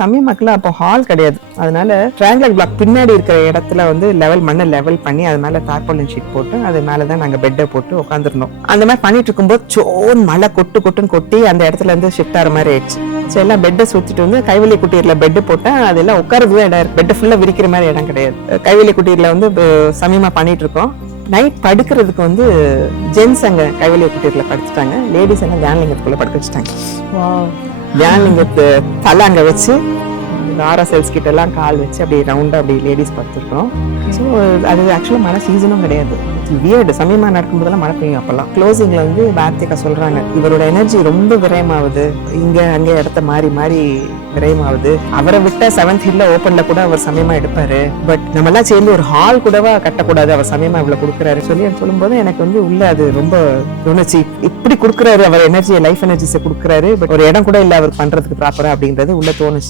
சமயமாக்குல அப்போ ஹால் கிடையாது. அதனால ட்ரையாங்குலர் பிளாக் பின்னாடி இருக்கிற இடத்துல வந்து மண்ணை லெவல் பண்ணி அது மேல தார்பாலின் ஷீட் போட்டு அது மேலதான் நாங்க பெட்டை போட்டு உட்காந்துருந்தோம். அந்த மாதிரி பண்ணிட்டு இருக்கும்போது சோன் மழை கொட்டுன்னு கொட்டி அந்த இடத்துல இருந்து ஷிஃப்ட் ஆகிற மாதிரி ஆயிடுச்சு. சரி, எல்லாம் பெட்டை சுத்திட்டு வந்து கைவலி குட்டீர்ல பெட்டு போட்டேன். அதெல்லாம் உட்காரதுதான் இடம் இருக்கு, பெட்டு ஃபுல்லா விரிக்கிற மாதிரி இடம் கிடையாது. கைவலி குட்டீர்ல வந்து சமயமா பண்ணிட்டு இருக்கோம். நைட் படுக்கிறதுக்கு வந்து ஜென்ஸ் அங்க கைவலி குட்டீர்ல படுத்துட்டாங்க, லேடிஸ் எல்லாம் தியானலிங்கத்துக்குள்ள படுக்க வச்சுட்டாங்க. தியானலிங்கத்து தலை அங்க வச்சு ஆர்எஸ்எல்ஸ் கிட்ட எல்லாம் கால் வச்சு அப்படி ரவுண்டா அப்படி லேடிஸ் படுத்துருக்கோம். ஸோ அது ஆக்சுவலா மழை சீசனும் கிடையாது. வியர்டு சமயமா நடக்கும்போதெல்லாம் மழை பெய்யும். அப்பெல்லாம் க்ளோசிங்ல வந்து வார்த்திகா சொல்றாங்க, இவரோட எனர்ஜி ரொம்ப விரயமாகுது, இங்க அங்க இடத்த மாறி மாறி விரயமாகுது. அவரை விட்ட 7th ஹில்ல ஓப்பன்ல கூட அவர் சமயமா எடுப்பாரு, பட் நம்ம எல்லாம் சேர்ந்து ஒரு ஹால் கூடவா கட்டக்கூடாது, அவர் சமயமா இவ்வளவு கொடுக்குறாரு சொல்லி சொல்லும் போது எனக்கு வந்து உள்ள அது ரொம்ப தோணுச்சு. இப்படி கொடுக்குறாரு அவர் எனர்ஜியை, லைஃப் எனர்ஜிஸை கொடுக்குறாரு, பட் ஒரு இடம் கூட இல்ல அவர் பண்றதுக்கு ப்ராப்பரா அப்படின்றது உள்ள தோணுச்சு.